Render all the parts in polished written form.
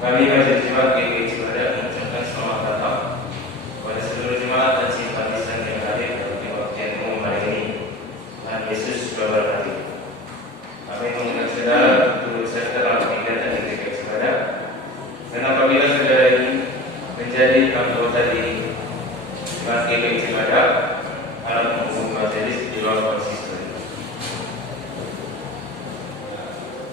Kami Majelis Jemaat GKI Cibadak mengucapkan selamat datang kepada seluruh jemaat dan simpatisan yang hadir dalam kebaktian umum hari ini. Tuhan Yesus berkati. Kami mengundang saudara untuk serta dalam kegiatan di GKI Cibadak. Dan apabila saudara ini menjadi anggota di Jemaat GKI Cibadak, harap menghubungi majelis di luar konsisten.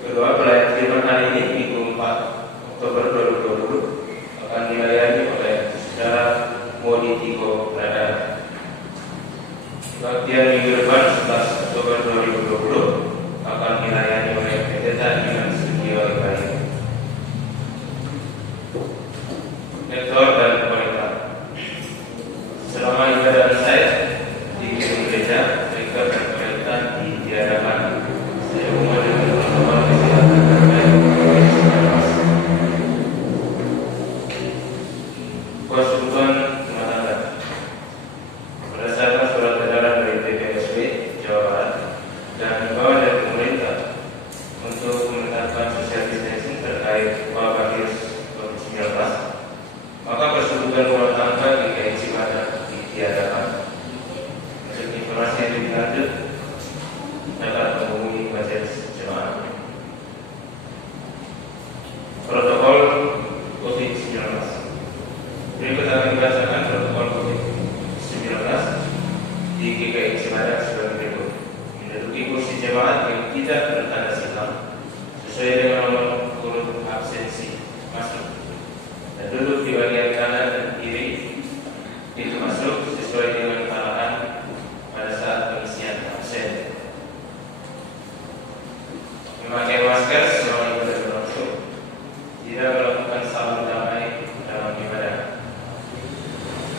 Kedua, pelayanan firman hari ini Minggu 4 Oktober 2020 akan dilayani oleh saudara Modi Tiko Pradana. Kebaktian minggu depan 11 Oktober 2020 akan dilayani oleh Pendeta Iman Sugio Ibrahim. Rektor dan Pemerintah. Selama ibadah saya di gereja, rektor dan pemerintah ditiadakan. Saya umat dan teman-teman kesehatan terbaik Persekutuan Rumah Tangga. Berdasarkan surat edaran dari PPSB Jawa Barat dan himbauan dari pemerintah untuk menetapkan social distancing terkait wabah virus COVID-19, maka Persekutuan Rumah Tangga GKI Cibadak ditiadakan. Untuk informasi yang lebih lanjut dapat menghubungi majelis jemaat. Protokol COVID-19. Berikut akan dibacakan protokol COVID-19 di GKI Cibadak sebagai berikut. Menduduki kursi jemaat yang tidak bertanda silang sesuai dengan nomor urut absensi masuk, dan duduk di bagian kanan dan kiri pintu masuk sesuai dengan arahan pada saat pengisian absen. Memakai masker selama ibadah berlangsung. Tidak melakukan salam damai dalam ibadah.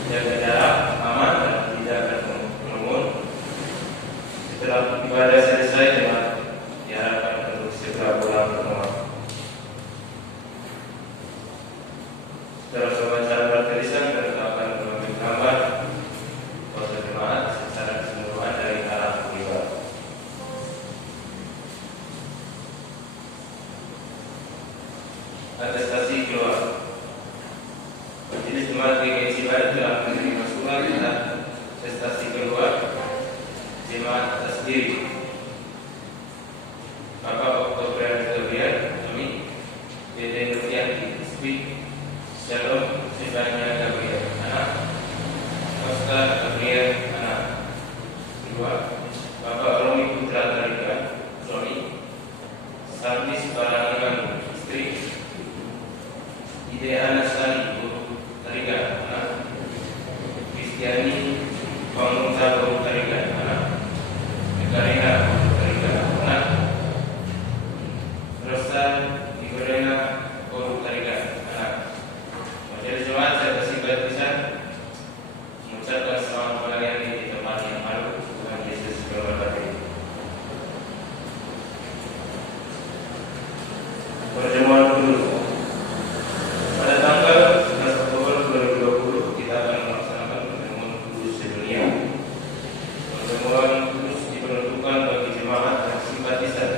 Jaga jarak aman dan tidak berkerumun. Setelah ibadah selesai, jemaat diharapkan untuk segera pulang ke rumah. Setelah pembacaan bertulisan terdapat mengambil gambar foto jemaat secara keseluruhan dari arah kiblat. Atestasi keluar. Majelis Jemaat GKI Cibadak telah menerima surat atestasi keluar jemaat atas diri Bapak Oktober Gabriel, kami Dede Nuryanti, Isbi Shalom Sibanya Gabriel, anak Oscar Gabriel, anak. Kedua, Bapak Romi Putra Tarika, suami. Sarvis Barangan, istri. Ide Anasari, Guru Tarigan, anak. Kristiani Pangunta, Guru Tarigan, anak. Karina, Guru Tarigan, anak. Rosa Ibrena, Guru Tarigan, anak. Majelis Jemaat saya bersingkat bisa mengucapkan selamat melayani di tempat yang baru. Tuhan Yesus berkati. Pertemuan dulu. Pada tanggal 11 Oktober 2020 kita akan melaksanakan pertemuan kudus sedunia. Pertemuan kudus diperuntukkan bagi jemaat dan simpatisan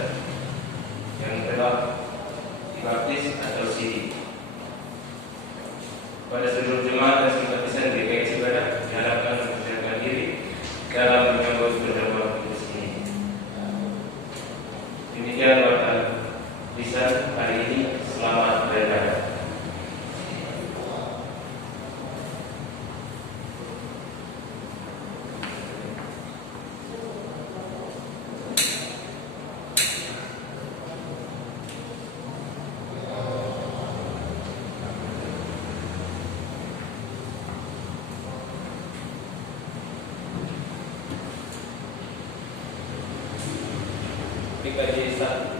yang telah dibaptis atau siri. Pada seluruh jemaat dan simpatisan GKI Cibadak diharapkan mempersiapkan diri dalam menyambut pertemuan kudus ini. Demikian waktu lisan hari ini. Selamat beribadah. PKJ 1.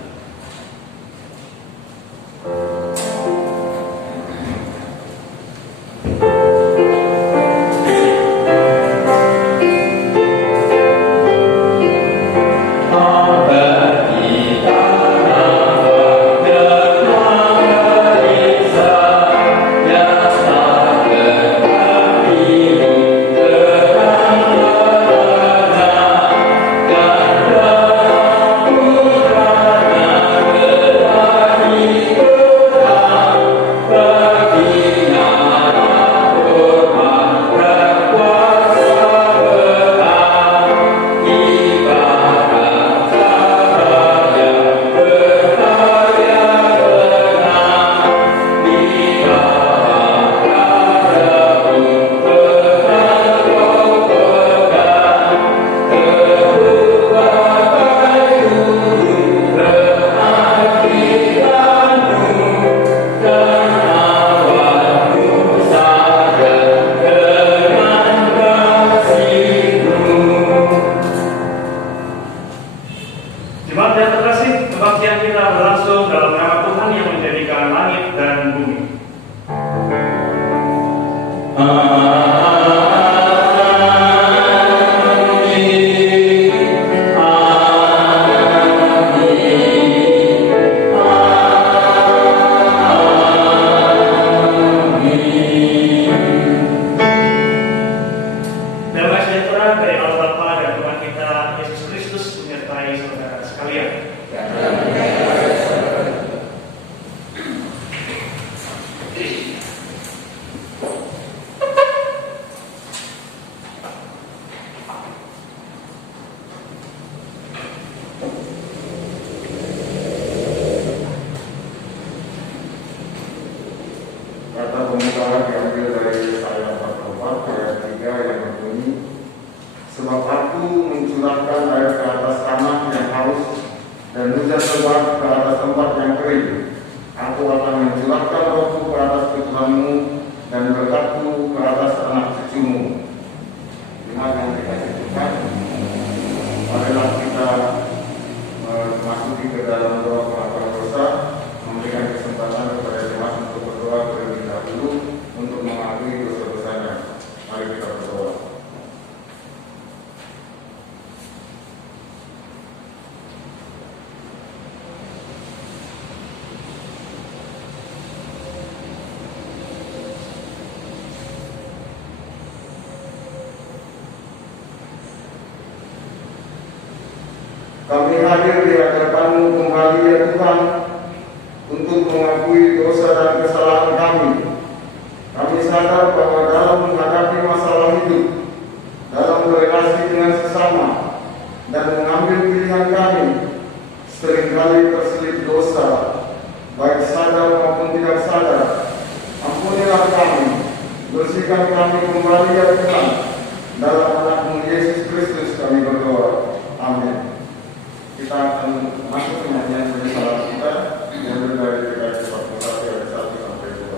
Putra menjadikan langit dan bumi. Damai sejahtera dari Allah Bapa dan Tuhan kita Yesus Kristus menyertai saudara sekalian. Kata pembukaan diambil dari Yesaya 44 ayat 3 yang berbunyi, sebab aku mencurahkan air ke atas tanah yang haus dan hujan lebat ke atas tempat yang kering. Aku akan mencurahkan rohku ke atas keturunanmu dan berkatku ke atas anak cucumu. Jemaat yang dikasih Tuhan, marilah kita memasuki ke dalam doa pengakuan dosa, memberikan kesempatan kepada jemaat untuk berdoa terlebih dahulu untuk mengakui dosa-dosanya. Mari kita berdoa. Kami hadir di hadapan-Mu kembali ya Tuhan, untuk mengakui dosa dan kesalahan kami. Kami sadar bahwa dalam menghadapi masalah hidup, dalam berrelasi dengan sesama, dan mengambil pilihan kami, seringkali terselip dosa, baik sadar maupun tidak sadar. Ampunilah kami, bersihkan kami kembali ya Tuhan. Dalam anak-Mu Yesus Kristus kami berdoa. Amin. Kita akan masuk ke nyanyian penyesalan kita yang dari PKS 41 ayat 1 sampai 2.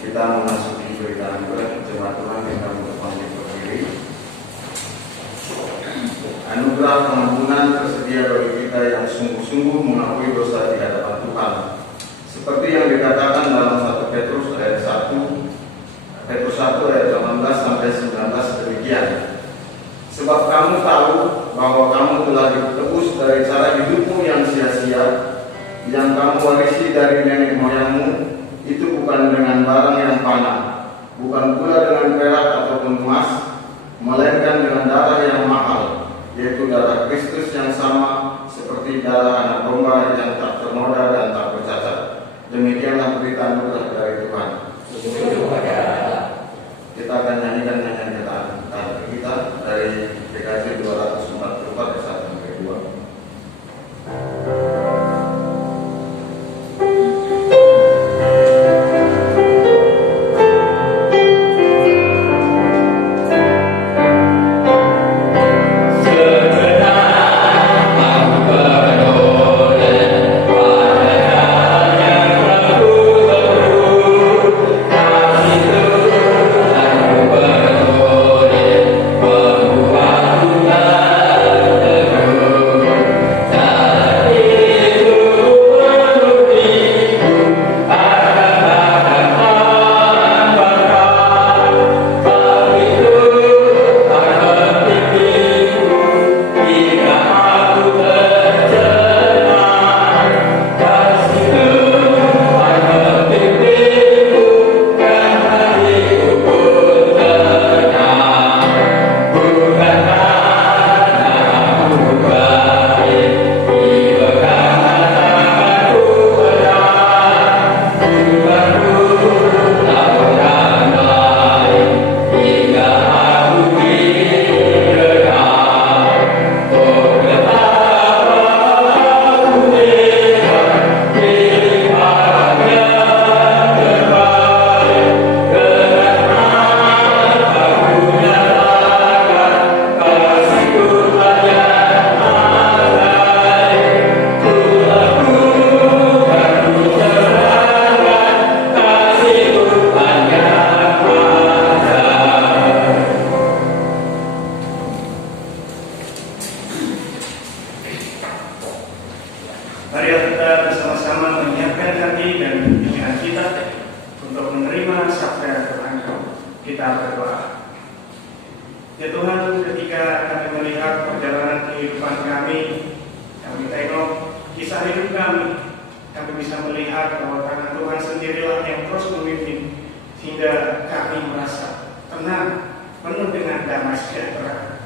Kita memasuki berita anugerah jemaat Tuhan yang kami berpanggil berdiri. Anugerah pengampunan tersedia bagi kita yang sungguh-sungguh mengakui dosa di hadapan Tuhan. Seperti yang dikatakan dalam 1 Petrus ayat 1 ayat 18 sampai 19 demikian. Sebab kamu tahu bahwa kamu telah ditebus dari cara hidupmu yang sia-sia, yang kamu warisi dari nenek moyangmu. Itu bukan dengan barang yang fana, bukan pula dengan perak ataupun emas, melainkan dengan darah yang mahal, yaitu darah Kristus yang sama seperti darah anak domba yang tak ternoda dan tak bercacat. Demikianlah berita anugerah dari Tuhan. Kita akan nyanyikan nyanyian kita dari PKJ 244 ayat 1 sampai 2. marilah kita bersama-sama menyiapkan hati dan pikiran kita untuk menerima sabda Tuhan. Kita berdoa. Ya Tuhan, ketika kami melihat perjalanan kehidupan kami tengok kisah hidup kami bisa melihat bahwa karena Tuhan sendirilah yang terus memimpin, sehingga kami merasa tenang, penuh dengan damai sejahtera.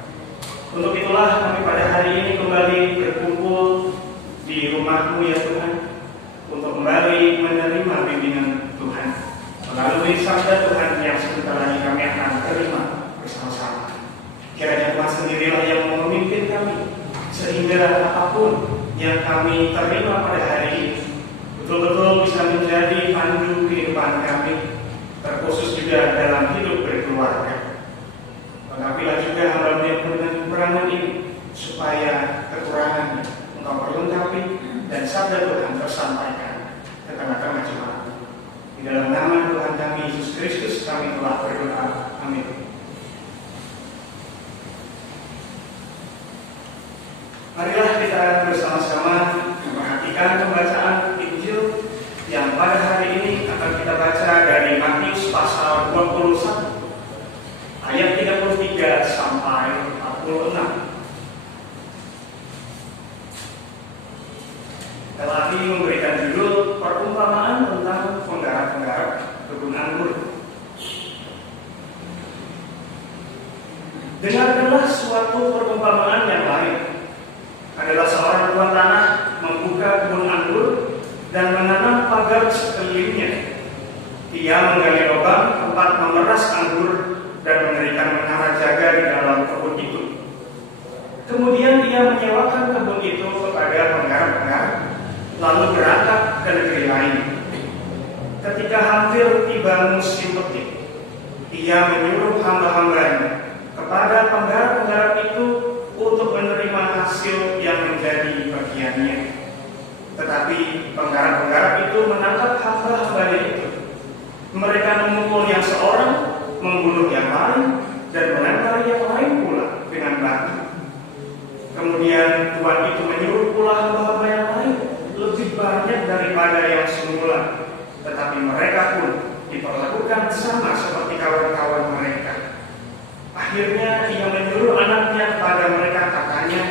Untuk itulah kami pada hari ini kembali berkumpul di rumah-Mu ya Tuhan, untuk kembali menerima bimbingan Tuhan melalui sabda Tuhan yang sebentar lagi kami akan terima bersama-sama. Kiranya Tuhan sendirilah yang memimpin kami, sehingga apapun yang kami terima pada hari ini betul-betul bisa menjadi pandu kehidupan kami, terkhusus juga dalam hidup berkeluarga. Lengkapilah juga hamba-Mu yang penuh dengan kekurangan ini, supaya kekurangan Engkau perlengkapi dan sabda Tuhan tersampaikan ke tengah-tengah jemaat. Di dalam nama Tuhan kami Yesus Kristus kami telah berdoa. Amin. Marilah kita bersama-sama memperhatikan pembacaan Injil yang pada hari ini akan kita baca dari Matius pasal 21 ayat 33 sampai 46. Tetapi memberikan judul perumpamaan tentang penggarap-penggarap kebun anggur. Dengarkanlah suatu perumpamaan yang lain. Adalah seorang tuan tanah membuka kebun anggur dan menanam pagar sekelilingnya. Ia menggali lubang tempat memeras anggur dan mendirikan menara jaga di dalam kebun itu. Kemudian ia menyewakan kebun itu kepada penggarap-penggarap, lalu berangkat ke negeri lain. Ketika hampir tiba musim petik, ia menyuruh hamba-hambanya kepada penggarap-penggarap itu untuk menerima hasil yang menjadi bagiannya. Tetapi penggarap-penggarap itu menangkap hamba-hambanya itu. Mereka memukul yang seorang, membunuh yang lain, dan melempar yang lain pula dengan batu. Kemudian tuan itu menyuruh pula hamba-hamba yang lain lebih banyak daripada yang semula. Tetapi mereka pun diperlakukan sama seperti kawan-kawan mereka. Akhirnya ia menyuruh anaknya kepada mereka, katanya,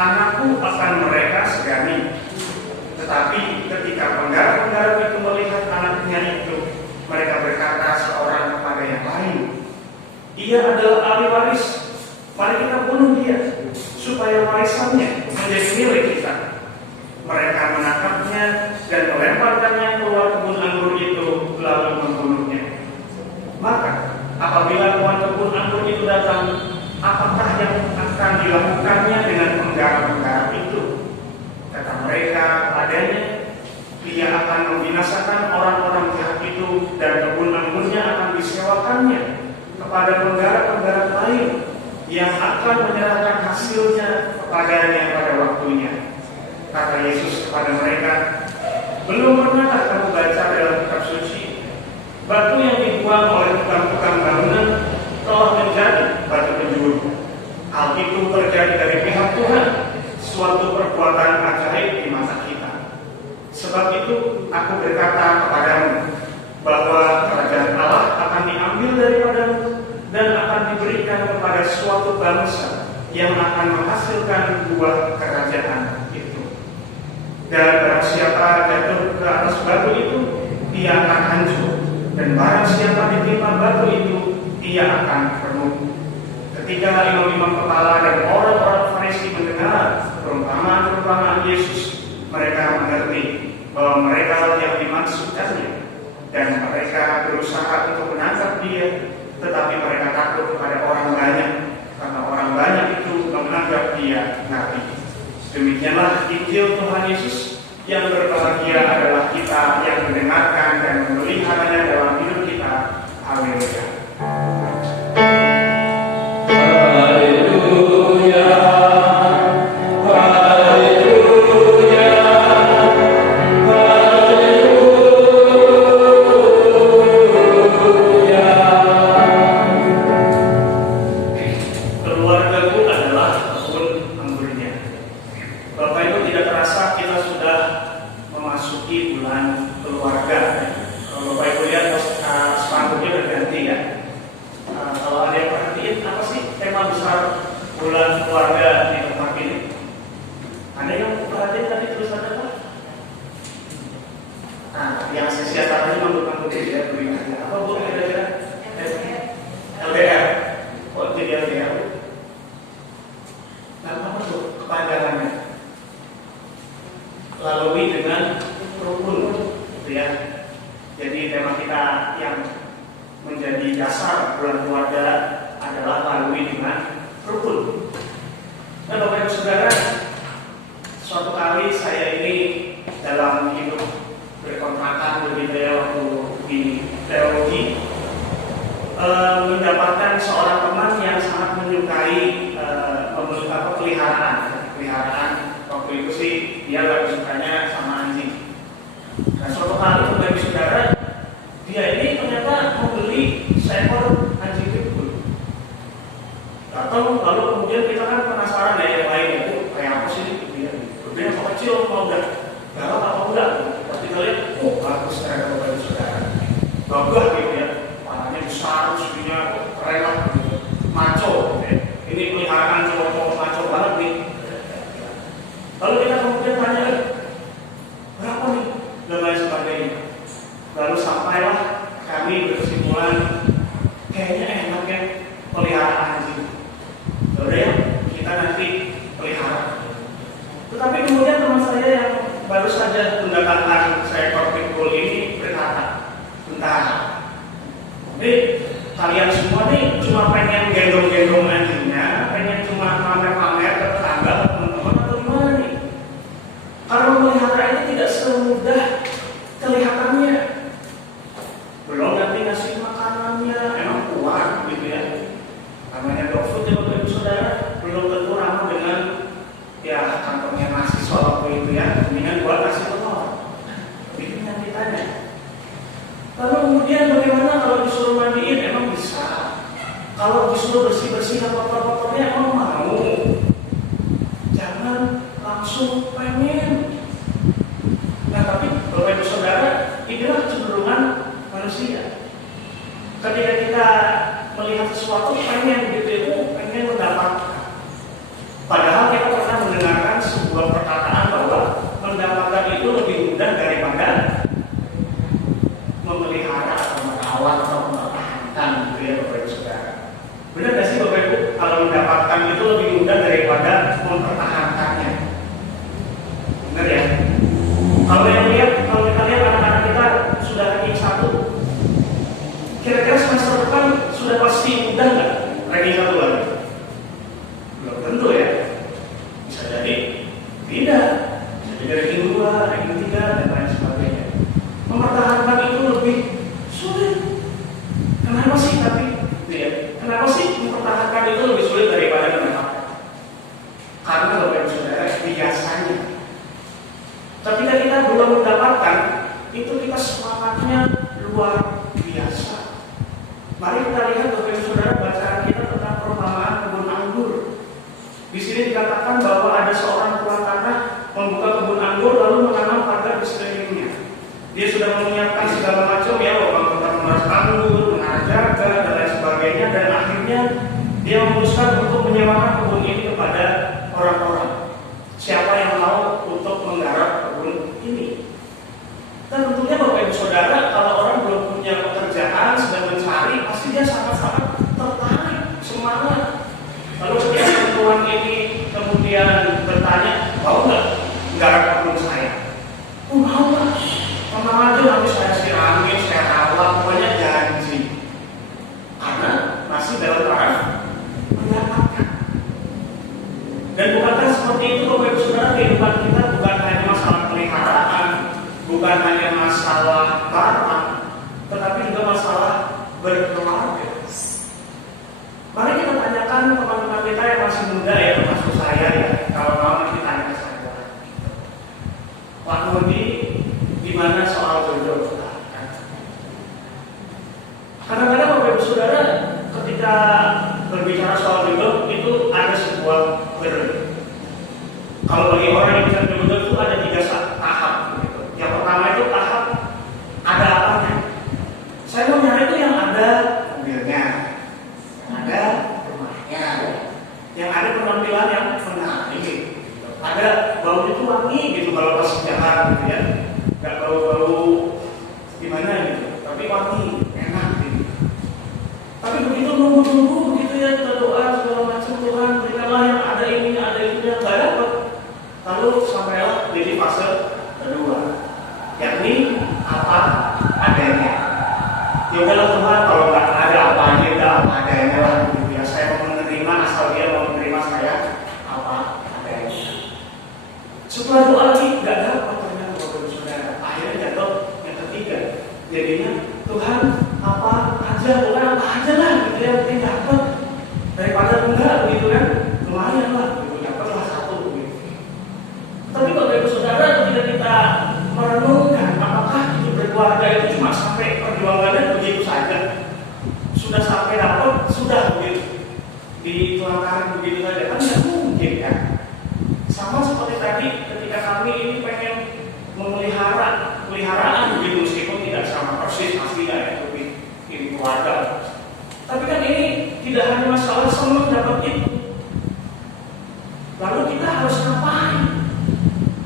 "Anakku akan mereka segani." Tetapi ketika penggarap-penggarap itu melihat anaknya itu, mereka berkata seorang kepada yang lain, "Dia adalah ahli waris, mari kita bunuh dia, supaya warisannya menjadi milik kita." Mereka menangkapnya dan melemparkannya keluar kebun anggur itu, lalu membunuhnya. Maka apabila tuan kebun anggur itu datang, apakah yang akan dilakukannya dengan penggarap-penggarap itu? Kata mereka padanya, "Dia akan membinasakan orang-orang jahat itu dan kebun anggurnya akan disewakannya kepada penggarap-penggarap lain yang akan menyerahkan hasilnya kepadanya pada waktunya." Kata Yesus kepada mereka, "Belum pernahkah kamu baca dalam kitab suci, batu yang dibuang oleh tukang-tukang bangunan telah menjadi batu penjuru? Hal itu terjadi dari pihak Tuhan, suatu perbuatan ajaib di mata kita. Sebab itu aku berkata kepadamu, bahwa kerajaan Allah akan diambil daripadamu dan akan diberikan kepada suatu bangsa yang akan menghasilkan buah kerajaan itu. Dan barang siapa jatuh ke atas batu itu, ia akan hancur. Dan barang siapa ditimpa batu itu, ia akan remuk." Ketika imam-imam kepala dan orang-orang Farisi mendengar perumpamaan-perumpamaan Yesus, mereka mengerti bahwa mereka yang dimaksudkannya, dan mereka berusaha untuk menangkap dia, tetapi mereka takut kepada orang banyak, karena orang banyak itu menganggap dia nabi. Demikianlah Injil Tuhan Yesus, yang berbahagia adalah kita yang mendengarkan dan memeliharanya dalam hidup kita. Haleluya. Haleluya. Keluargaku adalah kebun anggurnya. Bapak Ibu, tidak terasa kita sudah kemudian kita kan penasaran ya yang lain itu kayak apa sih gitu ya. Kemudian yang kecil mau udah galak apa enggak? Pas kita lihat, oh bagus ternyata Bapak Ibu Saudara. Gagah gitu ya, warnanya besar, susunya keren lah, gitu. Maco gitu ya. Ini peliharaan cowok-cowok maco banget nih. Lalu kita kemudian tanya, berapa nih? Dan lain sebagainya. Lalu sampailah kami berkesimpulan, kayaknya enak ya pelihara anjing. Udah ya, kita nanti pelihara. Tetapi kemudian teman saya yang baru saja mendatangkan seekor pitbull ini berkata, bentar, jadi kalian semua nih cuma pengen gendong-gendong anjingnya, pengen cuma pamer-pamer ke tetangga, teman-teman, atau gimana nih? Karena memelihara ini tidak semudah kelihatannya. Belum nanti ngasih makanannya, emang kuat gitu ya. Namanya dog food ya Bapak Ibu Saudara, belum tentu ramah dengan ya kantongnya mahasiswa waktu itu ya. Mendingan buat nasi telur. Bikin yang ditanya. Lalu kemudian bagaimana kalau disuruh mandiin? Emang bisa. Kalau disuruh bersih-bersih kotor-kotornya emang mau. Jangan langsung pengen. Nah tapi Bapak Ibu Saudara, inilah kecenderungan manusia. Ketika kita melihat sesuatu pengen gitu, pengen mendapatkan. Padahal kita pernah mendengarkan sebuah perkataan bahwa mendapatkan itu lebih mudah daripada memelihara atau merawat atau mempertahankan gitu ya Bapak Ibu Saudara. Benar gak sih Bapak Ibu? Kalau mendapatkan itu lebih mudah daripada mempertahankannya. Benar ya? Kalau kita lihat anak-anak kita sudah ranking 1, kira-kira semester depan sudah pasti mudah nggak ranking 1 lagi? Belum tentu ya. Bisa jadi tidak. Bisa jadi ranking 2, ranking 3 dan lain sebagainya. Mempertahankan itu lebih sulit. Kenapa sih tapi? Ya, kenapa sih mempertahankan itu lebih sulit daripada mendapatkan? Karena Bapak Ibu Saudara biasanya ketika kita belum mendapatkan itu kita semangatnya luar biasa. Mari kita lihat Bapak Ibu Saudara bacaan kita tentang perumpamaan kebun anggur. Di sini dikatakan bahwa ada seorang tuan tanah membuka kebun anggur lalu menanam pagar di sekelilingnya. Dia sudah menyiapkan segala macam ya, lubang tempat memeras anggur, menara jaga dan lain sebagainya, dan akhirnya dia memutuskan untuk menyewakan kebun ini kepada orang-orang. Siapa yang mau untuk menggarap kebun ini? Dan tentunya Bapak Ibu Saudara, kalau orang belum punya pekerjaan sedang mencari, pasti dia sangat-sangat tertarik, semangat. Lalu ketika tuan ini kemudian bertanya, mau nggak garap kebun saya? Oh mau nggak? Tenang aja, nanti saya siramin, saya rawat, pokoknya janji. Karena masih dalam taraf mendapatkan. Dan bukankah seperti itu Bapak Ibu Saudara, kehidupan kita bukan hanya masalah peliharaan, bukan hanya masalah harta, tetapi juga masalah berkeluarga. Mari kita tanyakan teman-teman kita yang masih muda ya, termasuk saya ya, kalau mau nanti tanya ke saya. Pak Nudi, gimana soal jodoh? Kadang-kadang Bapak Ibu Saudara ketika berbicara soal jodoh itu ada sebuah hurdle. Kalau bagi orang yang bisa jodoh itu ada 3 tahap. Gitu. Yang pertama itu tahap ada apanya. Saya mau nyari itu yang ada mobilnya, yang ada rumahnya, yang ada penampilan yang menarik, gitu. Ada baunya itu wangi gitu kalau pas jalan gitu ya, nggak bau-bau gimana gitu, tapi wangi, enak gitu. Tapi begitu nunggu-nunggu gitu ya, kita doa segala macam, Tuhan berikanlah yang ada ini, ada itu yang nggak dapat. Lalu sampailah di fase kedua, yakni apa adanya. Ya udahlah Tuhan, kalau nggak ada apa aja, udah apa adanya lah gitu ya. Saya mau menerima asal dia mau menerima saya apa adanya. Setelah doa lagi nggak dapat ternyata Bapak Ibu Saudara. Akhirnya jatuh yang ketiga. Jadinya Tuhan apa aja, Tuhan apa aja lah gitu ya, penting dapat memungkinkan. Sama seperti tadi ketika kami ini pengen memelihara peliharaan begitu, meskipun tidak sama persis pastinya ya, lebih ini keluarga. Tapi kan ini tidak hanya masalah senang dapat itu. Lalu kita harus ngapain?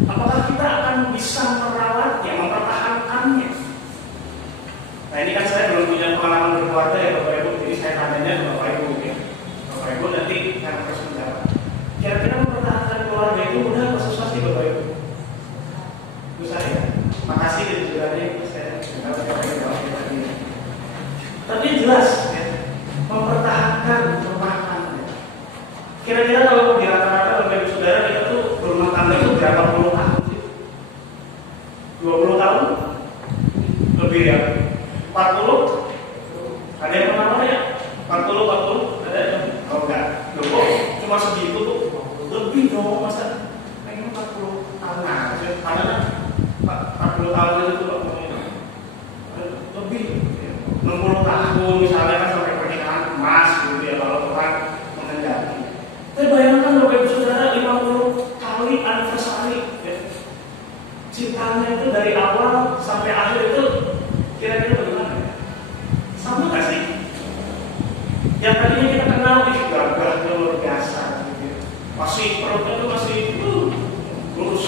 Apakah kita akan bisa merawatnya, mempertahankannya? Nah ini kan saya belum punya pengalaman berkeluarga ya Bapak Ibu, jadi saya tanyanya ke Bapak Ibu ya. Bapak Ibu nanti akan terus menjawab. Kira-kira mempertahankan keluarga itu mudah atau susah sih Bapak Ibu? Susah ya? Makasih kejujurannya saya tapi jelas ya, mempertahankan rumah. Kira-kira kalau di rata-rata Bapak Ibu Saudara kita tuh berumah tangga itu berapa puluh tahun sih? 20 tahun? Lebih ya? 40? Ada yang pernah ya? 40? Ada yang? Oh enggak. Loh, cuma segitu tuh? Lebih dong, masa? Kayaknya 40 tahun aja. Karena 40 tahun aja tuh lebih 60 tahun misalnya kan sampai pernikahan emas gitu ya, kalau Tuhan mengendaki. Tapi bayangkan Bapak Ibu Saudara 50 kali anniversary ya. Cintanya itu dari awal sampai akhir itu kira-kira bagaimana ya? Sama gak sih? Yang tadinya kita kenal di gagahnya luar biasa gitu ya. Masih perutnya itu masih lurus.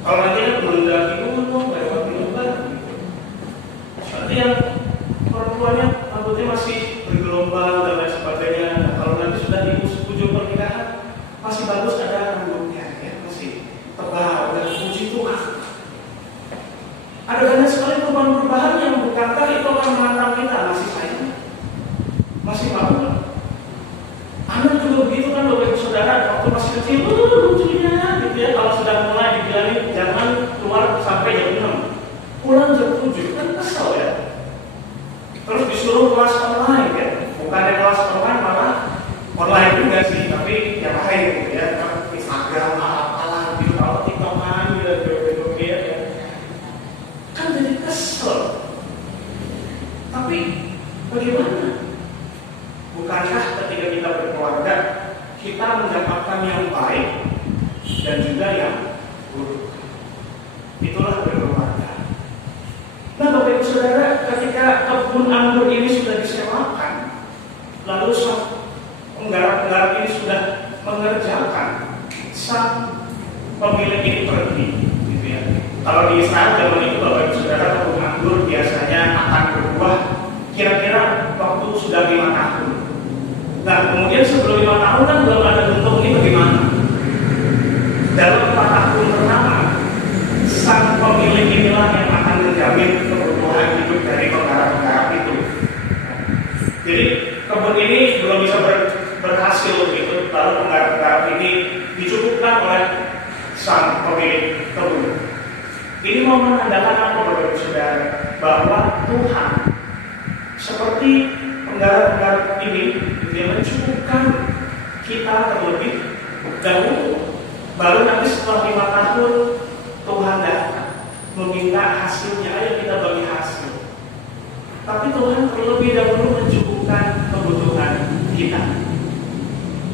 Kalau nanti kan mendaki gunung, lewat gunung gitu. Seperti yang perempuannya rambutnya masih bergelombang dan lain sebagainya. Nah, kalau nanti sudah di ujung pernikahan masih bagus ada rambutnya ya, masih tebal dan puji Tuhan. Ada banyak sekali perubahan-perubahan yang bukankah itu akan menantang kita, masih sayang, masih mau. Anak juga begitu kan Bapak Ibu Saudara, waktu masih kecil lucunya gitu ya, kalau sudah mulai dibilangin jangan keluar sampai jam 6, pulang jam 7 kan kesel ya. Terus disuruh kelas online ya, bukannya kelas online malah online juga sih, tapi yang lain gitu ya, Instagram apalah gitu, kalau TikTokan gitu ya, kan jadi kesel. Tapi bagaimana? Bukankah ketika kita berkeluarga kita mendapatkan yang baik dan juga yang buruk? Itulah berkeluarga. Nah Bapak Ibu Saudara, ketika kebun anggur ini sudah disewakan, lalu penggarap-penggarap ini sudah mengerjakan, sang pemilik ini pergi, gitu ya. Kalau di Israel zaman itu Bapak Ibu Saudara, kebun anggur biasanya akan berbuah kira-kira waktu sudah 5 tahun. Nah kemudian sebelum 5 tahun kan belum ada bentuk ini bagaimana? Dalam 4 tahun pertama, sang pemilik inilah yang akan menjamin kebutuhan hidup dari penggarap-penggarap itu. Jadi kebun ini belum bisa berhasil begitu, lalu penggarap-penggarap ini dicukupkan oleh sang pemilik kebun. Ini mau menandakan apa Bapak Ibu Saudara? Bahwa Tuhan seperti penggarap-penggarap ini dia mencukupkan kita terlebih dahulu, baru nanti setelah 5 tahun Tuhan datang meminta hasilnya, ayo kita bagi hasil. Tapi Tuhan terlebih dahulu mencukupkan kebutuhan kita.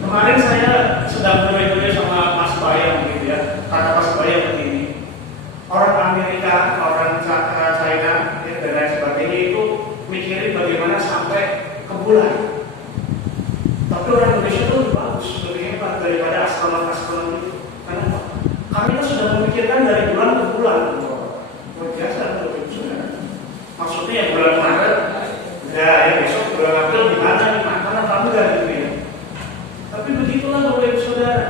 Kemarin saya sedang berbicara sama Mas Bayang gitu ya, kata Mas Bayang begini, orang Amerika, orang China dan lain sebagainya itu mikirin bagaimana sampai ke bulan. Tapi orang Indonesia itu lebih bagus, lebih hebat daripada astronot-astronot itu. Kenapa? Kami kan sudah memikirkan dari bulan ke bulan. Luar biasa, lebih sudah. Maksudnya yang bulan Maret, ya besok bulan April gimana nih? Mana tanggal gitu ya. Tapi begitulah Bapak Ibu Saudara.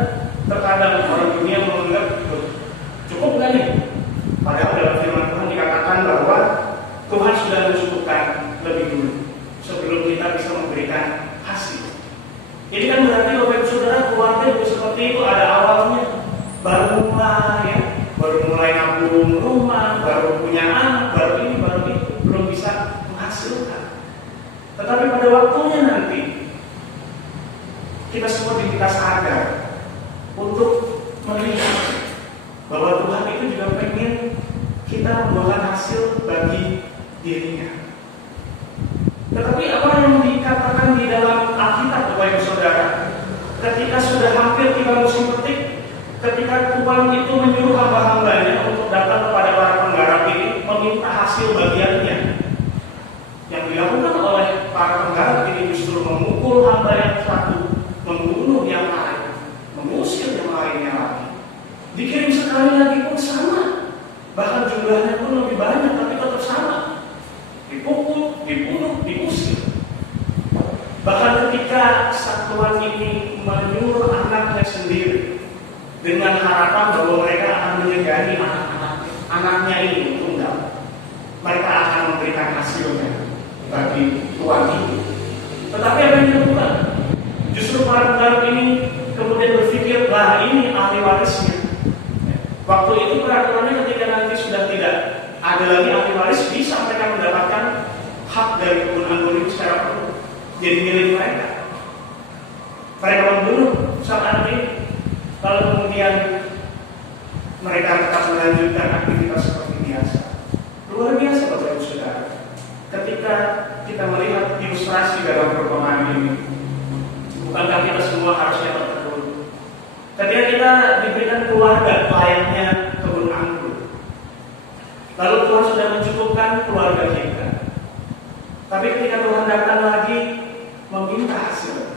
Terkadang orang dunia menganggap cukup nggak nih? Padahal dalam firman Tuhan dikatakan bahwa Tuhan sudah mencukupkan lebih dulu sebelum kita bisa memberikan hasil. Ini kan berarti Bapak Ibu Saudara, keluarga juga seperti itu, ada awalnya, baru mulai nabung rumah, baru punya anak, baru ini, baru itu, belum bisa menghasilkan. Tetapi pada waktunya nanti kita semua diminta sadar untuk melihat bahwa Tuhan itu juga pengen kita membuahkan hasil bagi dirinya. Tetapi apa yang dikatakan di dalam Alkitab Bapak Ibu Saudara, hampir tiba musim petik, ketika Tuhan itu menyuruh hamba-hambanya untuk datang kepada para penggarap ini meminta hasil bagiannya. Yang dilakukan oleh para penggarap ini justru memukul hamba yang satu, membunuh yang lain, mengusir yang lainnya lagi. Dikirim sekali lagi pun sama, bahkan jumlahnya pun lebih banyak, tapi tetap sama. Dipukul, dibunuh, diusir. Bahkan ketika Tuhan ini menyuruh anaknya sendiri dengan harapan bahwa mereka akan menyegani anaknya ini tunggal, mereka akan memberikan hasilnya bagi Tuhan ini. Tetapi apa yang dilakukan? Justru para penggarap ini kemudian berpikir, lah ini ahli warisnya. Waktu itu peraturannya ketika nanti sudah tidak ada lagi ahli waris, bisa mereka mendapatkan hak dari kebun anggur itu secara penuh, jadi milik mereka. Mereka membunuh sang anak ini, lalu kemudian mereka tetap melanjutkan aktivitas seperti biasa. Luar biasa Bapak Ibu Saudara, ketika kita melihat ilustrasi dalam perumpamaan ini, bukankah kita semua harusnya tertegun? Ketika kita diberikan keluarga layaknya kebun anggur, lalu Tuhan sudah mencukupkan keluarga kita, tapi ketika Tuhan datang lagi meminta hasil,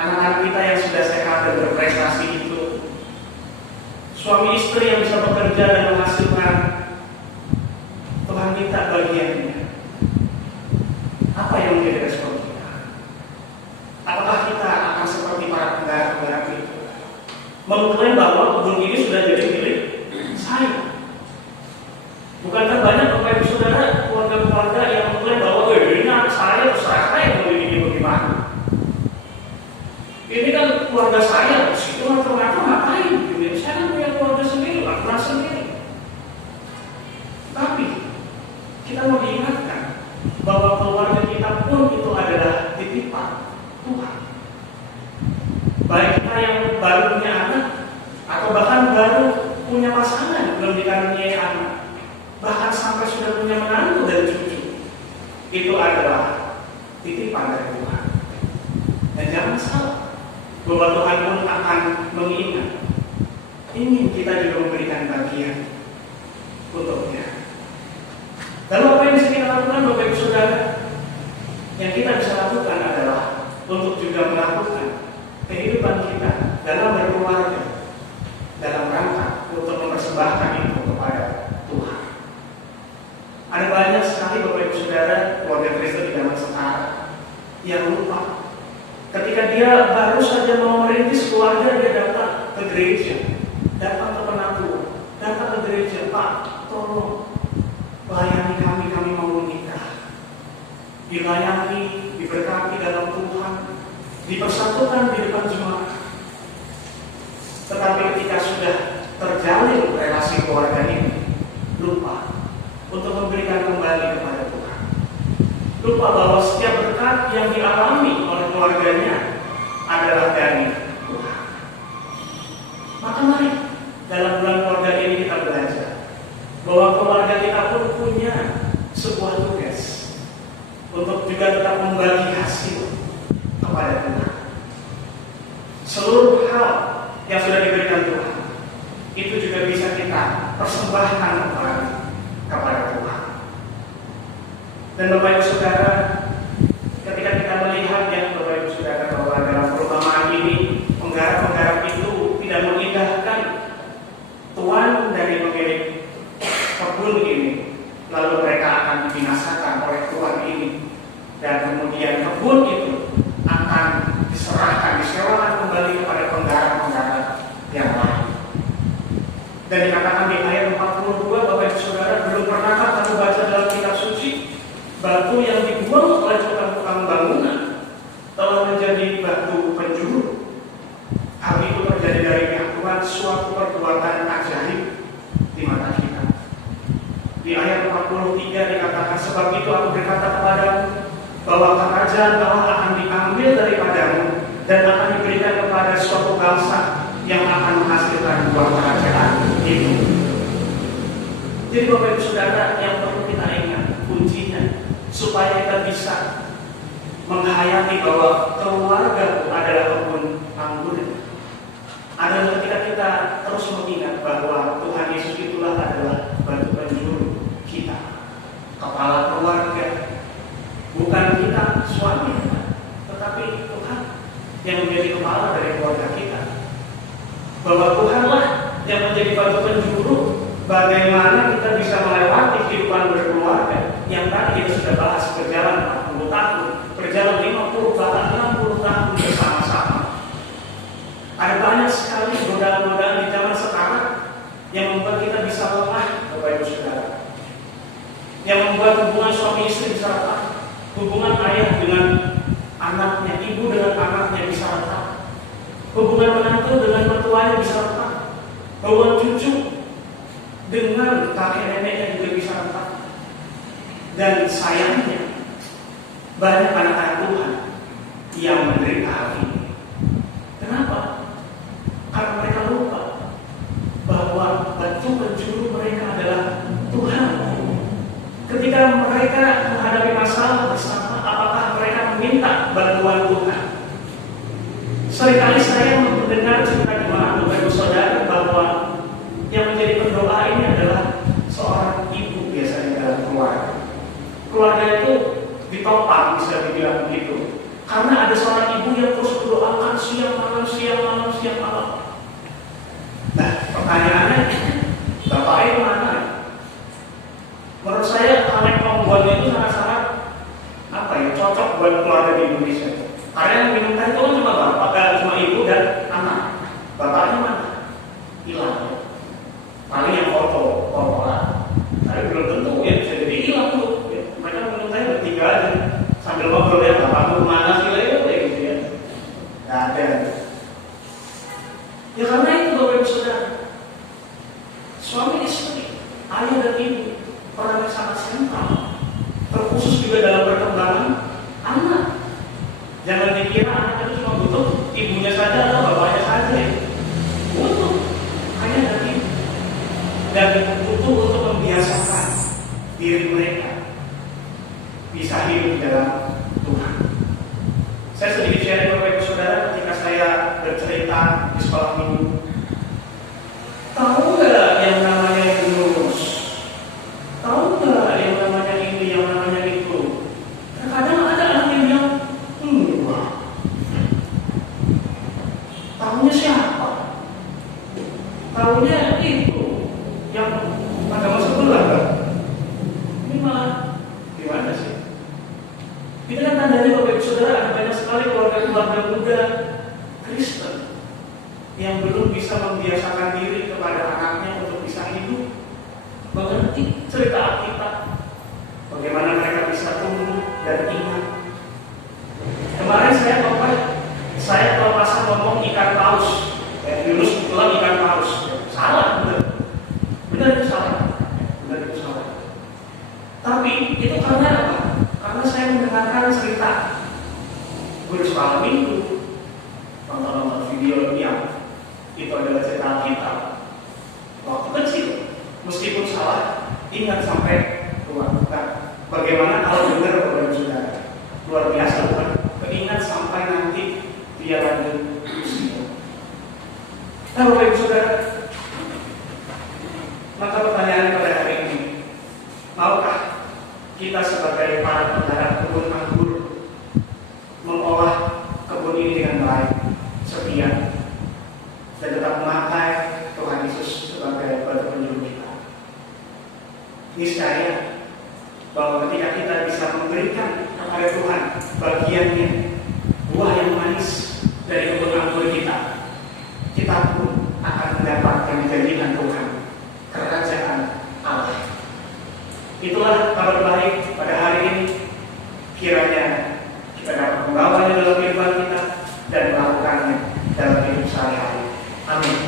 anak-anak kita yang sudah sehat dan berprestasi itu, suami istri yang bisa bekerja dan menghasilkan, Tuhan minta bagiannya. Apa yang menjadi respon kita? Apakah kita akan seperti para penggarap itu, mengklaim bahwa kebun ini sudah jadi milik saya? Bukankah banyak Bapak Ibu Saudara, keluarga-keluarga yang mengklaim bahwa ini anak saya, terserah saya yang mau ini bagaimana? Ini kan keluarga saya, itu macam-macam ngapain? Saya kan punya keluarga sendiri, lakukan sendiri. Tapi kita mau diingatkan bahwa keluarga kita pun itu adalah titipan Tuhan. Baik kita yang baru punya anak, atau bahkan baru punya pasangan belum dikaruniai anak, bahkan sampai sudah punya menantu dan cucu, itu adalah titipan dari Tuhan. Dan jangan salah, bahwa Tuhan pun akan mengingat, ingin kita juga memberikan bagian untuknya. Lalu apa yang bisa kita lakukan Bapak Ibu Saudara? Yang kita bisa lakukan adalah untuk juga melakukan kehidupan kita dalam berkeluarga, dalam rangka untuk mempersembahkan itu kepada Tuhan. Ada banyak sekali Bapak Ibu Saudara, keluarga Kristen di zaman sekarang yang lupa. Ketika dia baru saja mau merintis keluarga, dia datang ke gereja, datang ke penatuan, datang ke gereja, Pak, tolong layani kami, kami mau menikah. Dilayani, diberkati dalam Tuhan, dipersatukan di depan jemaat. Tetapi ketika sudah terjalin relasi keluarga ini, lupa untuk memberikan kembali kepada Tuhan. Lupa bahwa setiap berkat yang dialami oleh keluarganya adalah dari Tuhan. Maka mari dalam bulan keluarga ini kita belajar bahwa keluarga kita pun punya sebuah tugas untuk juga tetap membagi hasil kepada Tuhan. Seluruh hal yang sudah diberikan Tuhan itu juga bisa kita persembahkan kembali kepada Tuhan. Dan Bapak Ibu Saudara, ketika kita melihat ya Bapak Ibu Saudara bahwa dalam perumpamaan ini penggarap-penggarap itu tidak mengindahkan tuan dari pemilik kebun ini, lalu mereka akan dibinasakan oleh tuan ini, dan kemudian kebun itu akan diserahkan, disewakan kembali kepada penggarap-penggarap yang lain. Dan dikatakan di ayat 42, Bapak Ibu Saudara, belum pernahkah kamu baca dalam kitab suci, batu yang dibuang oleh tukang-tukang bangunan telah menjadi batu penjuru. Hal itu terjadi dari pihak Tuhan, suatu perbuatan ajaib di mata kita. Di ayat 43 dikatakan, sebab itu aku berkata kepadamu bahwa kerajaan Allah akan diambil daripadamu dan akan diberikan kepada suatu bangsa yang akan menghasilkan buah kerajaan itu. Jadi Bapak Ibu Saudara, yang perlu kita ingat kuncinya supaya kita bisa menghayati bahwa keluarga adalah kebun pengangguran adalah ketika kita terus mengingat bahwa Tuhan Yesus itulah adalah batu penjuru kita, kepala keluarga, bukan kita suami, tetapi Tuhan yang menjadi kepala dari keluarga kita. Bahwa Tuhanlah yang menjadi batu penjuru bagaimana kita bisa melewati kehidupan berkeluarga yang tadi kita sudah bahas, berjalan 40 tahun, berjalan 50 bahkan 60 tahun bersama-sama. Ada banyak sekali godaan-godaan di zaman sekarang yang membuat kita bisa lemah, Bapak Ibu Saudara. Yang membuat hubungan suami istri bisa retak, hubungan ayah dengan anaknya, ibu dengan anaknya bisa retak, hubungan menantu dengan mertuanya bisa retak, hubungan cucu dengan kakek neneknya juga bisa retak. Dan sayangnya banyak anak-anak Tuhan yang menderita hal ini. Kenapa? Karena mereka lupa bahwa batu penjuru mereka adalah Tuhan. Ketika mereka menghadapi masalah bersama, apakah mereka meminta bantuan Tuhan? Seringkali saya mendengar cerita di mana Bapak Ibu Saudara bahwa yang menjadi pendoa ini adalah seorang ibu biasanya dalam keluarga. Keluarga itu ditopang, bisa dibilang begitu. Karena ada seorang ibu yang terus berdoakan siang malam. Nah, pertanyaannya, Bapak mana? Menurut saya hal yang membuatnya itu sangat-sangat cocok buat keluarga di Indonesia. Karena yang minum teh itu cuma bapak, cuma ibu dan anak. Bapaknya mana? Hilang. Paling yang foto lah. Tapi belum tentu ya bisa jadi hilang tuh. Mereka minum teh bertiga aja sambil ngobrol ya, bapakmu kemana sih Leo gitu ya. Gak ada. Ya karena itu Bapak Ibu Saudara, suami istri, ayah dan ibu peran yang sangat sentral, terkhusus juga dalam perkembangan anak. Jangan dikira anak itu cuma butuh ibunya saja atau bapaknya saja. Butuh ayah dan ibu, dan butuh untuk membiasakan diri mereka bisa hidup di dalam Tuhan. Saya sedikit sharing Bapak Ibu Saudara ketika saya bercerita di sekolah minggu. Tahu nggak yang namanya Yunus? Tahu nggak yang namanya ini, yang namanya itu? Kadang ada anak yang bilang, tahunya siapa? Tahunya itu yang agama sebelah kan? Ini malah gimana sih? Itu kan tandanya Bapak Ibu Saudara ada banyak sekali keluarga muda Kristen yang belum bisa membiasakan diri kepada anaknya untuk bisa hidup, mengerti cerita Alkitab, bagaimana mereka bisa tumbuh dan ingat. Kemarin saya kelepasan ngomong ikan paus, Yunus bilang ikan paus, salah, benar itu salah. Tapi itu karena apa? Karena saya mendengarkan cerita guru sekolah minggu, nonton video yang itu adalah cerita Alkitab. Waktu kecil, meskipun salah, ingat sampai tua. Bagaimana kalau dengar Bapak Ibu Saudara? Luar biasa bukan? Keingat sampai nanti dia lanjut usia. Nah Bapak Ibu Saudara, maka pertanyaan pada hari ini, maukah kita sebagai para penggarap kebun anggur mengolah kebun ini dengan baik, setia, dan tetap memakai Tuhan Yesus sebagai batu penjuru kita? Niscaya bahwa ketika kita bisa memberikan kepada Tuhan bagiannya, buah yang manis dari kebun anggur kita, kita pun akan mendapat yang dijanjikan Tuhan, kerajaan Allah. Itulah kabar baik pada hari ini. Kiranya kita dapat membawanya dalam kehidupan kita dan melakukannya dalam hidup sehari-hari. Amin.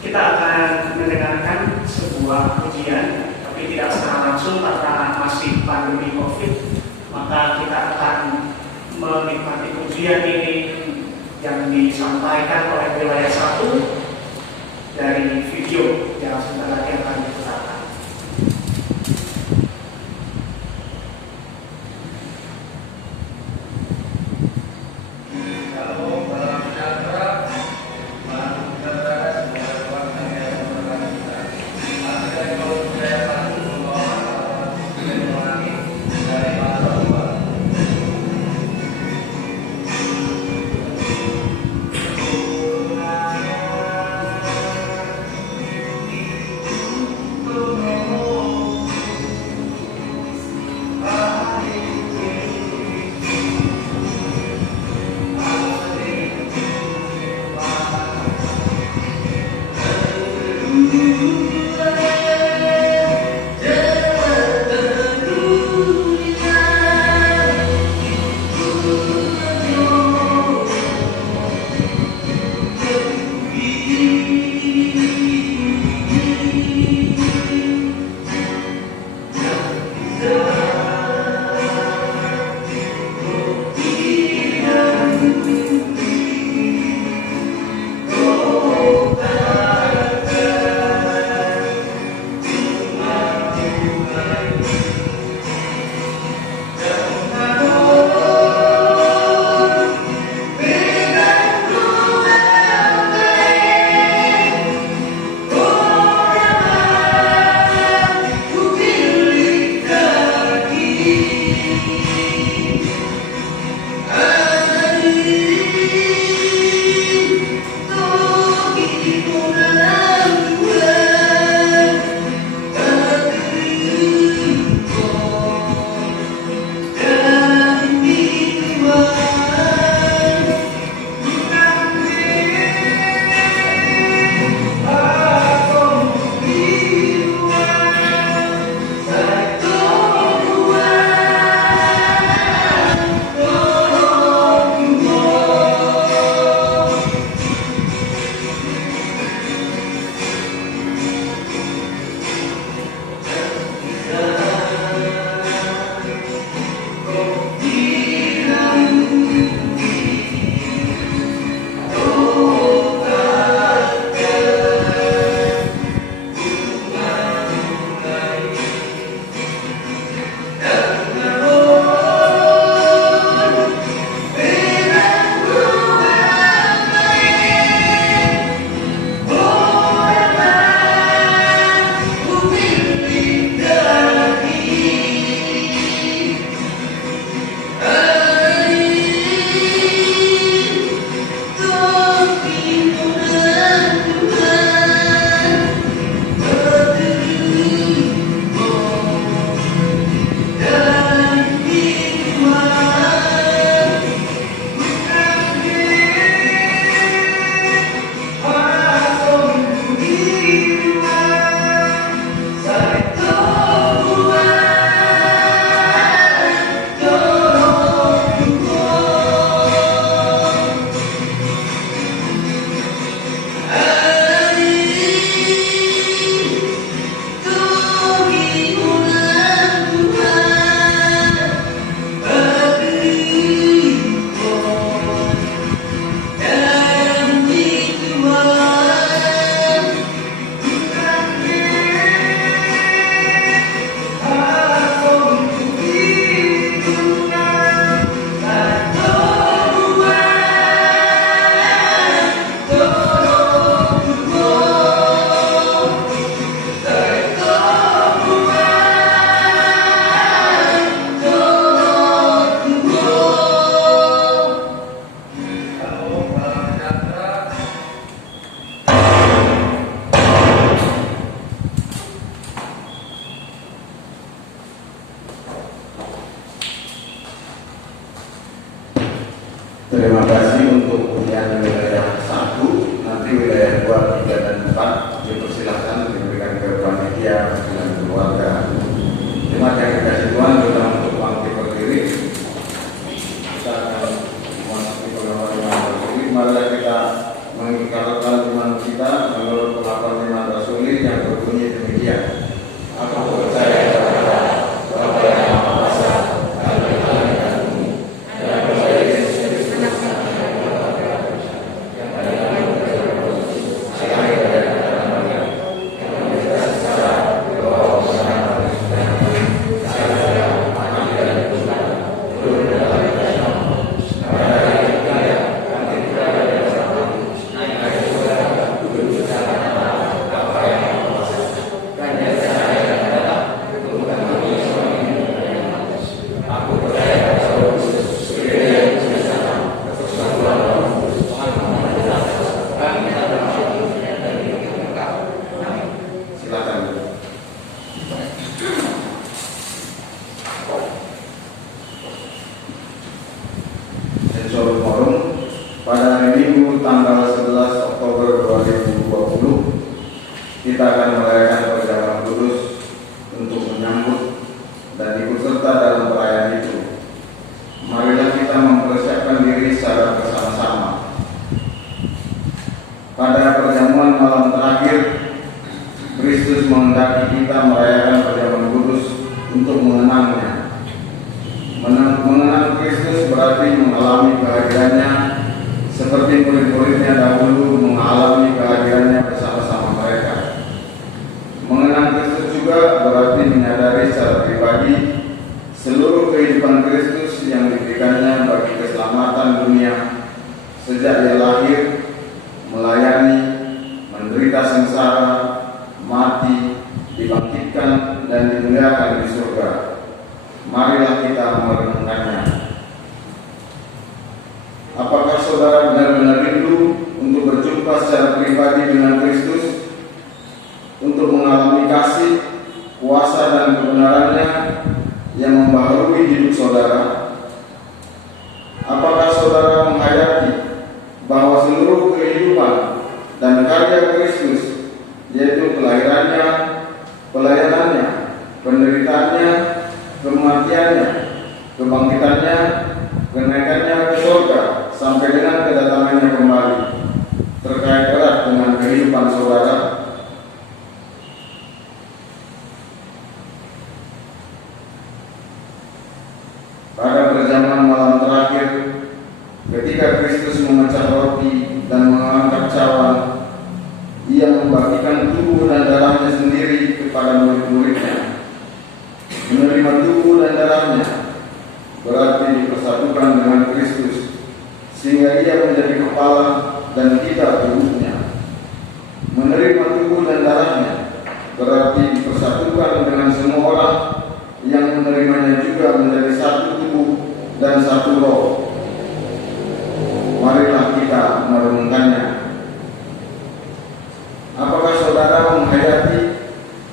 Kita akan mendengarkan sebuah pujian, tapi tidak secara langsung karena masih pandemi COVID. Maka kita akan menikmati pujian ini yang disampaikan oleh wilayah 1 video yang sebentar lagi akan diputarkan. Terima kasih untuk yang wilayah 1, nanti wilayah 2, 3, dan 4 dipersilahkan diberikan ke panitia dan keluarga. Jemaat yang dikasih Tuhan, kita untuk bangkit berdiri. Kita akan memasuki pengakuan iman rasuli. Mari kita mengikrarkan iman kita menurut pengakuan iman rasuli yang berbunyi demikian. Aku percaya kepada Bapa yang Maha Kuasa, dan Tuhan dan Bumi, dan kepada Yesus Kristus, yang lahir dari Maria, kita akan merayakan perjamuan kudus untuk menyambut dan ikut serta dalam perayaan itu. Marilah kita mempersiapkan diri secara bersama-sama. Pada perjamuan malam terakhir, Kristus menghendaki kita merayakan perjamuan kudus untuk mengenangnya. Mengenang Kristus berarti mengalami kehadirannya seperti murid-muridnya dahulu mengalami kehadirannya bersama-sama mereka. Mengenang Kristus juga berarti menyadari secara pribadi seluruh kehidupan Kristus yang diberikannya bagi keselamatan dunia sejak Ia lahir, melayani, menderita sengsara, mati, dibangkitkan, dan dimuliakan di surga. Marilah kita merenungkannya. Apakah saudara benar-benar rindu untuk berjumpa secara pribadi dengan Kristus, untuk mengalami kasih, kuasa, dan kebenarannya yang membaharui hidup saudara? Apakah saudara menghayati bahwa seluruh kehidupan dan karya Kristus, yaitu kelahirannya, pelayanannya, penderitaannya, kematiannya, kebangkitannya, kenaikannya ke surga, sampai dengan kedatangannya kembali, terkait erat dengan kehidupan saudara? Pada perjamuan malam terakhir, ketika Kristus memecah roti dan mengangkat cawan, Ia membagikan tubuh dan darahnya sendiri kepada murid-muridnya. Menerima tubuh dan darahnya berarti dipersatukan dengan Kristus, sehingga Ia menjadi kepala dan kita tubuhnya. Menerima tubuh dan darahnya berarti dipersatukan dengan semua orang yang menerimanya juga menjadi satu tubuh dan satu roh. Marilah kita merenungkannya. Apakah saudara menghayati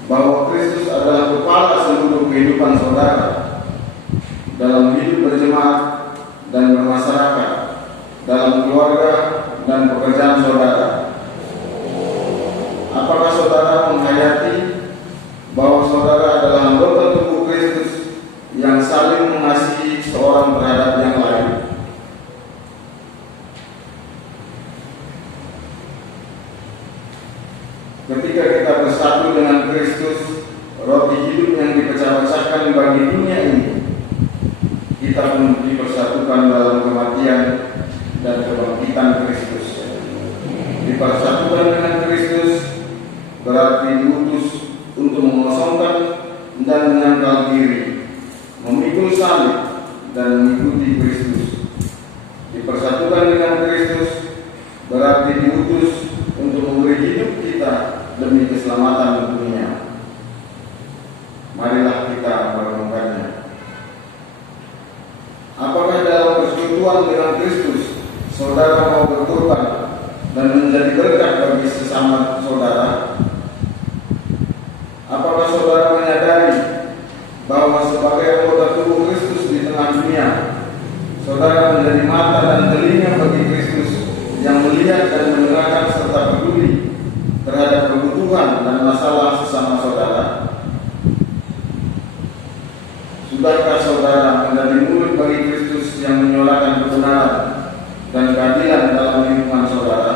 bahwa Kristus adalah kepala seluruh kehidupan saudara dalam hidup berjemaat dan bermasyarakat, dalam keluarga dan pekerjaan saudara? Apakah saudara menghayati bahwa saudara adalah anggota tubuh Kristus yang saling mengasihi seorang terhadap yang lain? Ketika kita bersatu dengan Kristus, roti hidup yang dipecah-pecahkan bagi dunia ini, kita pun dipersatukan dalam kematian dan kebangkitan Kristus. Dipersatukan dengan Kristus berarti diutus untuk mengosongkan dan menyangkal diri, memikul salib dan mengikuti Kristus. Dipersatukan dengan Kristus berarti diutus untuk memberi hidup kita demi keselamatan dunia. Marilah kita merenungkannya. Apakah dalam persekutuan dengan Kristus, saudara mau berkorban dan menjadi berkat bagi sesama saudara? Apakah saudara menyadari bahwa sebagai anggota tubuh Kristus di tengah dunia, saudara menjadi mata dan telinga bagi Kristus yang melihat dan mendengarkan serta peduli terhadap kebutuhan dan masalah sesama saudara? Sudahkah saudara menjadi murid bagi Kristus yang menyuarakan kebenaran dan keadilan dalam lingkungan saudara?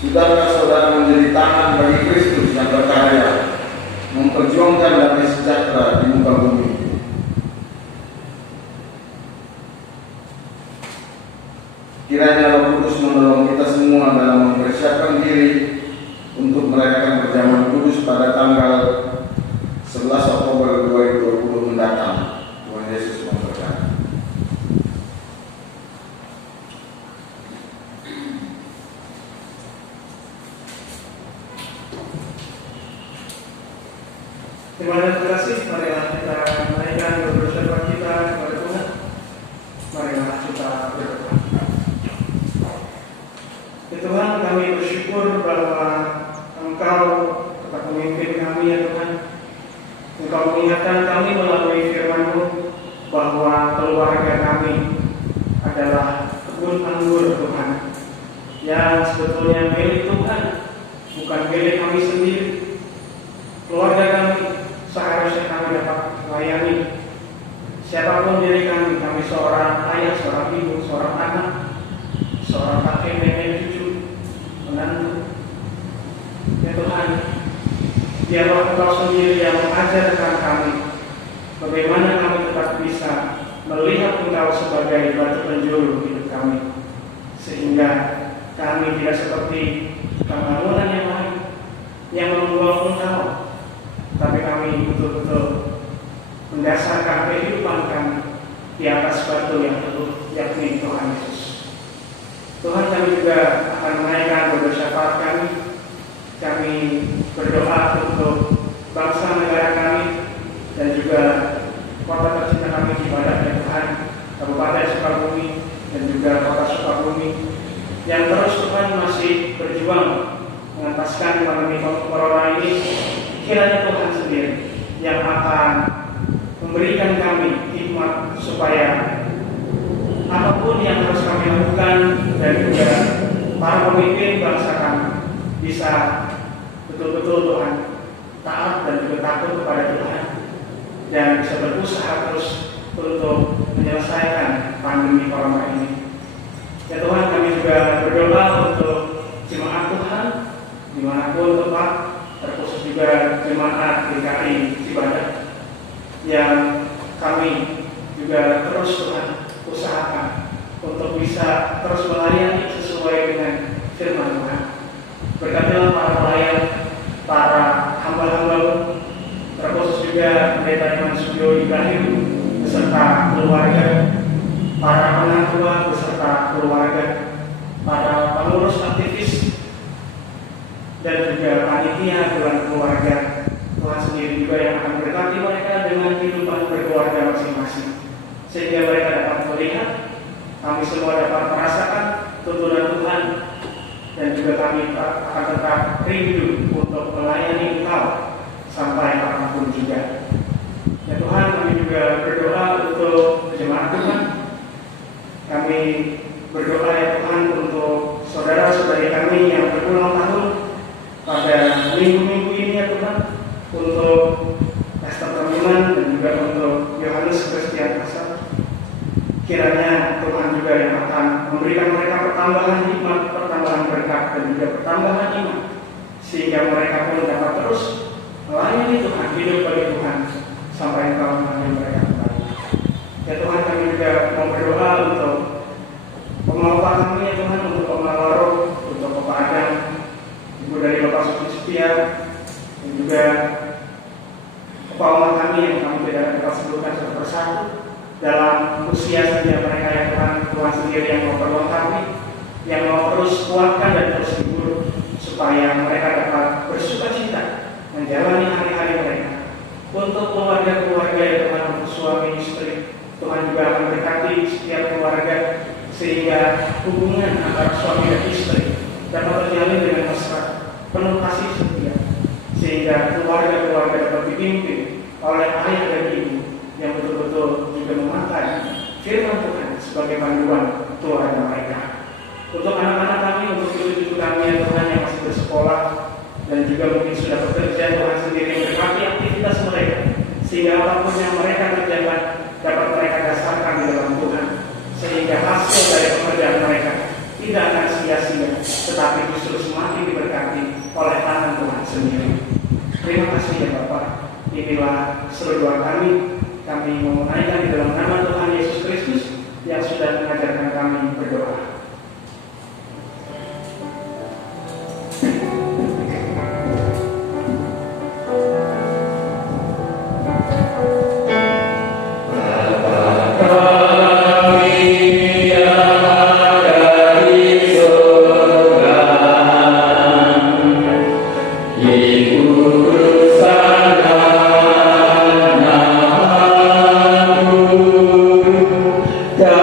Sudahkah saudara menjadi tangan bagi Kristus yang berkarya memperjuangkan damai sejahtera di muka bumi? Kiranya Roh Kudus menolong kita semua dalam mempersiapkan diri untuk merayakan perjamuan kudus pada tanggal 11 Oktober 2020 mendatang. Tuhan Yesus memberkati. Terima kasih. Marilah kita menaikkan doa kita kepada Tuhan. Marilah kita berdoa. Ya Tuhan, kami bersyukur bahwa Engkau tetap memimpin kami, ya Tuhan. Engkau mengingatkan kami melalui firman-Mu bahwa keluarga kami adalah kebun anggur, Tuhan, yang sebetulnya milik Tuhan, bukan Ya Tuhan, biarlah Engkau sendiri yang mengajarkan kami bagaimana kami tetap bisa melihat Engkau sebagai batu penjuru hidup kami, sehingga kami tidak seperti bangunan yang lain yang membuang Engkau, tapi kami betul-betul mendasarkan kehidupan kami di atas batu yang teguh, yakni Tuhan Yesus. Tuhan, kami juga akan menaikkan doa syafaat kami. Kami berdoa untuk bangsa negara kami dan juga kota tercinta kami di Badak ya Tuhan, Kabupaten Sukabumi dan juga Kota Sukabumi yang terus Tuhan masih berjuang mengentaskan pandemi corona ini. Kiranya Tuhan sendiri yang akan memberikan kami hikmat supaya apapun yang harus kami lakukan dan juga para pemimpin bangsa kami bisa betul-betul Tuhan taat dan juga takut kepada Tuhan dan bisa berusaha terus untuk menyelesaikan pandemi corona ini. Ya Tuhan, kami juga berdoa untuk jemaat Tuhan dimanapun tempat, terkhusus juga jemaat GKI Cibadak yang kami juga terus Tuhan usahakan untuk bisa terus melayani sesuai dengan firman Tuhan. Berkatilah para pelayan, para hamba-hamba, terkhusus juga Pendeta Iman Sugio Ibrahim beserta keluarga, para pengatua beserta keluarga, para pengurus aktivis dan juga panitia dengan keluarga. Tuhan sendiri juga yang akan berkati mereka dengan kehidupan berkeluarga masing-masing, sehingga mereka dapat melihat, kami semua dapat merasakan tuntunan Tuhan, dan juga kami akan tetap rindu untuk melayani Engkau sampai kapanpun juga. Ya Tuhan, kami juga berdoa untuk jemaat Tuhan. Kami berdoa ya Tuhan untuk saudara-saudari kami yang berulang tahun pada minggu-minggu ini ya Tuhan, untuk Esther Terminan dan juga untuk Yohanes Christian Asal. Kiranya Tuhan juga yang akan memberikan mereka pertambahan hikmat, pertambahan berkat dan juga pertambahan iman, sehingga mereka pun dapat terus melayani Tuhan, hidup bagi Tuhan sampai Engkau memanggil mereka kembali. Ya Tuhan, kami juga mau berdoa untuk pembawa kami ya Tuhan, untuk Pemaloro, untuk Bapak Adam, Ibu dari Bapak Suci Setia, dan juga Bapak kami yang kami tidak dapat sebutkan satu persatu dalam usia senja mereka ya Tuhan. Tuhan sendiri yang mau perlengkapi, yang mau terus kuatkan dan terus hibur, supaya mereka dapat bersuka cita menjalani hari-hari mereka. Untuk keluarga-keluarga ya Tuhan, untuk suami istri, Tuhan juga akan berkati setiap keluarga, sehingga hubungan antara suami dan istri dapat terjalin dengan mesra, penuh kasih setia, sehingga keluarga-keluarga dapat dipimpin oleh ayah dan ibu yang betul-betul juga memakai firman Tuhan sebagai panduan keluarga mereka. Untuk anak-anak kami, untuk cucu-cucu kami ya Tuhan yang masih bersekolah dan juga mungkin sudah bekerja, Tuhan sendiri memberkati aktivitas mereka, sehingga apapun yang mereka kerjakan dapat mereka dasarkan di dalam Tuhan, sehingga hasil dari pekerjaan mereka tidak akan sia-sia, tetapi justru semakin diberkati oleh tangan Tuhan sendiri. Terima kasih ya Bapak. Inilah seluruh doa kami. Kami menaikkan di dalam nama Tuhan Yesus Kristus yang sudah mengajarkan kami berdoa. Da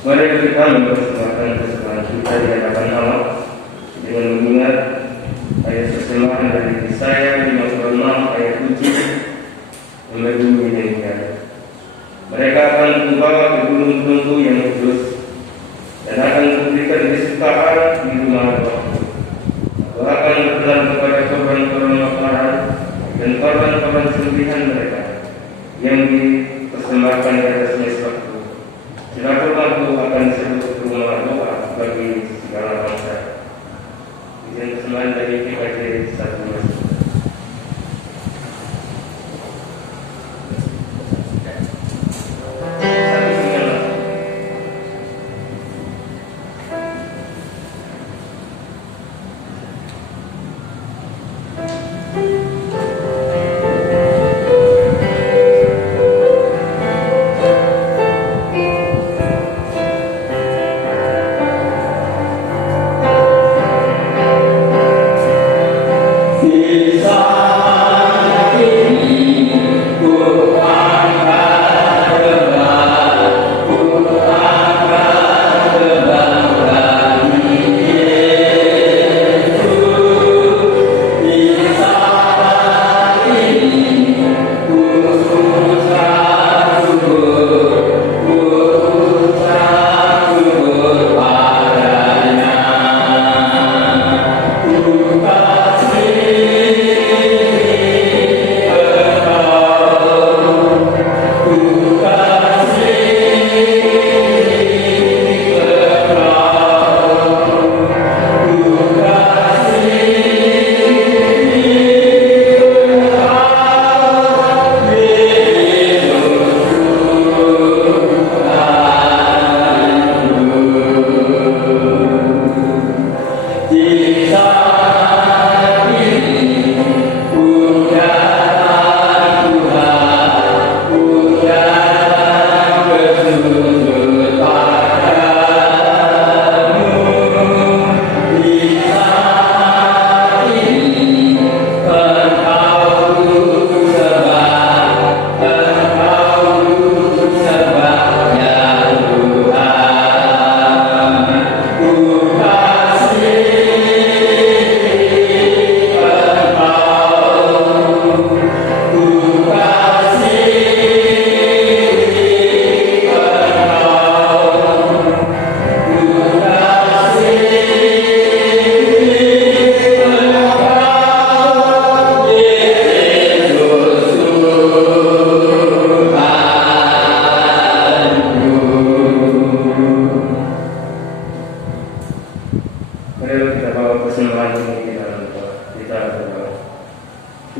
Mari kita mempersembahkan kesukaan kita di hadapan Allah dengan mengingat ayat persembahan dari Yesaya 56 ayat 7 yang berbunyi demikian. Mereka akan membawa ke gunung tunggu yang kudus dan akan memberikan kesukaan di rumah Allah. Aku akan berkenan kepada korban-korban makanan dan korban-korban sembelihan mereka yang dipersembahkan di atas mezbahku. Sedangkan aku akan disebut rumah doa bagi segala bangsa. Izin persembahan dari PKJ 1 Masjid.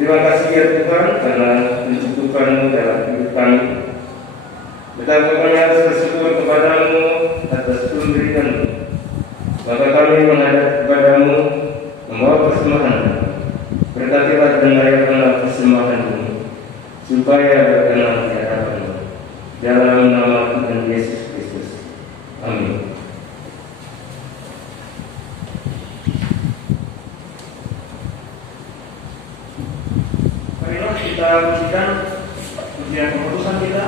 Terima kasih ya Tuhan karena mencukupkan-Mu dalam hidup kami. Betapa kami harus bersyukur kepadamu atas pemberian-Mu. Maka kami menghadap kepadamu membawa persembahan. Berkatilah dan layakanlah persembahan-Mu supaya berkenan di hadapan-Mu. Dalam nama Tuhan Yesus Kristus. Amin. Kita pujikan pujian keputusan kita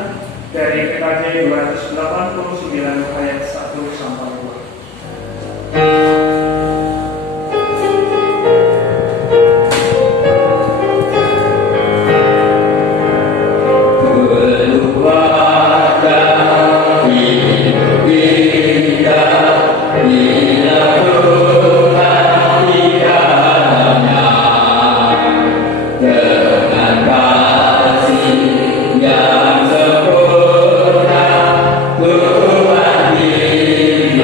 dari PKJ 289 ayat 1 sampai 2. Yang sempurna Tuhan diri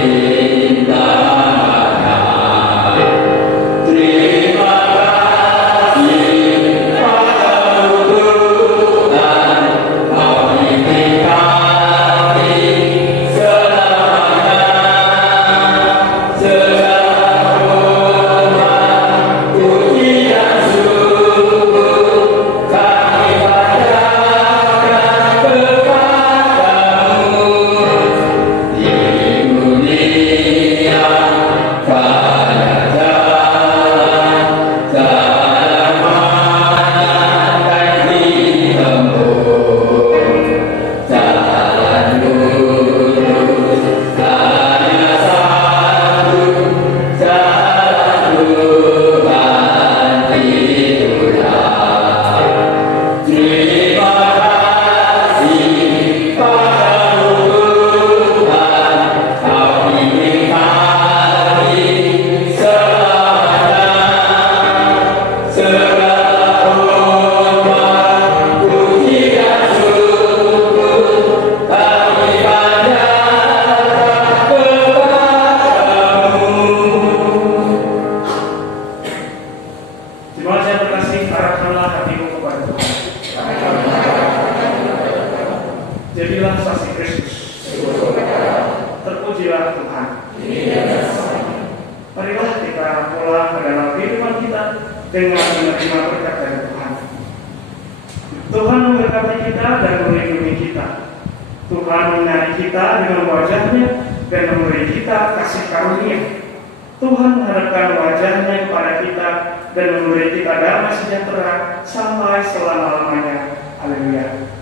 Jemaat yang terkasih, arahkanlah hatimu kepada Tuhan. Jadilah saksi Kristus. Terpujilah Tuhan. Marilah kita pulang ke dalam kehidupan kita dengan menerima berkat dari Tuhan. Tuhan memberkati kita dan melindungi kita. Tuhan menyinari kita dengan wajahnya dan memberi kita kasih karunia. Tuhan menghadapkan wajahnya kepada kita dan memberi kita damai sejahtera sampai selama-lamanya. Haleluya.